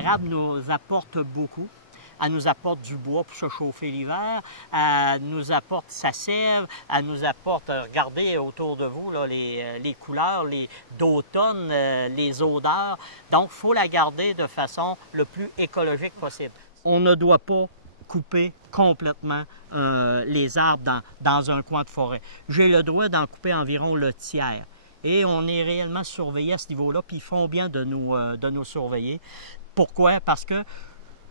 L'érable nous apporte beaucoup. Elle nous apporte du bois pour se chauffer l'hiver, elle nous apporte sa sève, elle nous apporte, regardez autour de vous, là, les couleurs d'automne, les odeurs. Donc, il faut la garder de façon le plus écologique possible. On ne doit pas couper complètement les arbres dans un coin de forêt. J'ai le droit d'en couper environ le tiers. Et on est réellement surveillé à ce niveau-là, puis ils font bien de nous surveiller. Pourquoi? Parce que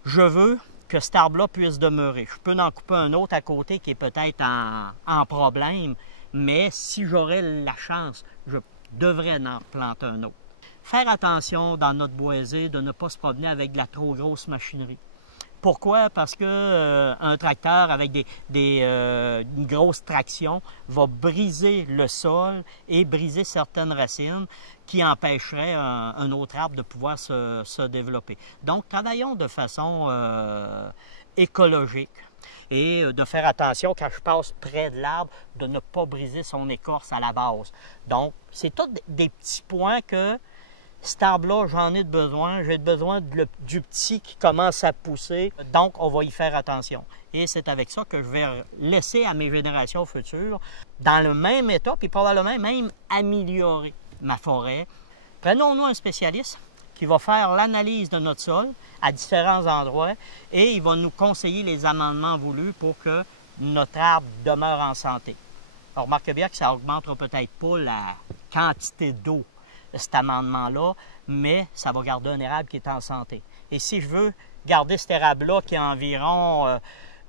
je veux que cet arbre-là puisse demeurer. Je peux en couper un autre à côté qui est peut-être en problème, mais si j'aurais la chance, je devrais en planter un autre. Faire attention dans notre boisé de ne pas se promener avec de la trop grosse machinerie. Pourquoi? Parce que un tracteur avec une grosse traction va briser le sol et briser certaines racines qui empêcheraient un autre arbre de pouvoir se développer. Donc, travaillons de façon écologique et de faire attention quand je passe près de l'arbre, de ne pas briser son écorce à la base. Donc, c'est tous des petits points que cet arbre-là, j'en ai besoin. J'ai besoin du petit qui commence à pousser. Donc, on va y faire attention. Et c'est avec ça que je vais laisser à mes générations futures, dans le même état, puis probablement même améliorer ma forêt. Prenons-nous un spécialiste qui va faire l'analyse de notre sol à différents endroits et il va nous conseiller les amendements voulus pour que notre arbre demeure en santé. Alors, remarquez bien que ça n'augmentera peut-être pas la quantité d'eau, cet amendement-là, mais ça va garder un érable qui est en santé. Et si je veux garder cet érable-là qui a environ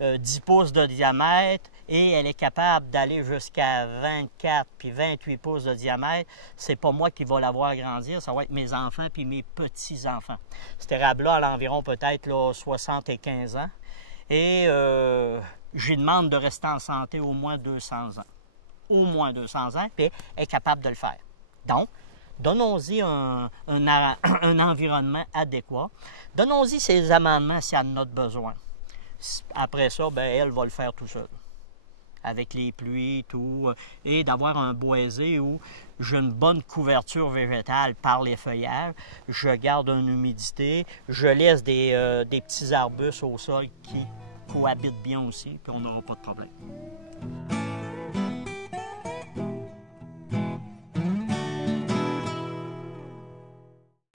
10 pouces de diamètre et elle est capable d'aller jusqu'à 24 puis 28 pouces de diamètre, c'est pas moi qui va la voir grandir, ça va être mes enfants puis mes petits-enfants. Cet érable-là a environ peut-être 75 ans et j'y demande de rester en santé au moins 200 ans. Au moins 200 ans, puis elle est capable de le faire. Donc, donnons-y un environnement adéquat. Donnons-y ces amendements si elle en a besoin. Après ça, bien, elle va le faire tout seul. Avec les pluies, tout. Et d'avoir un boisé où j'ai une bonne couverture végétale par les feuillages. Je garde une humidité. Je laisse des petits arbustes au sol qui cohabitent bien aussi, puis on n'aura pas de problème.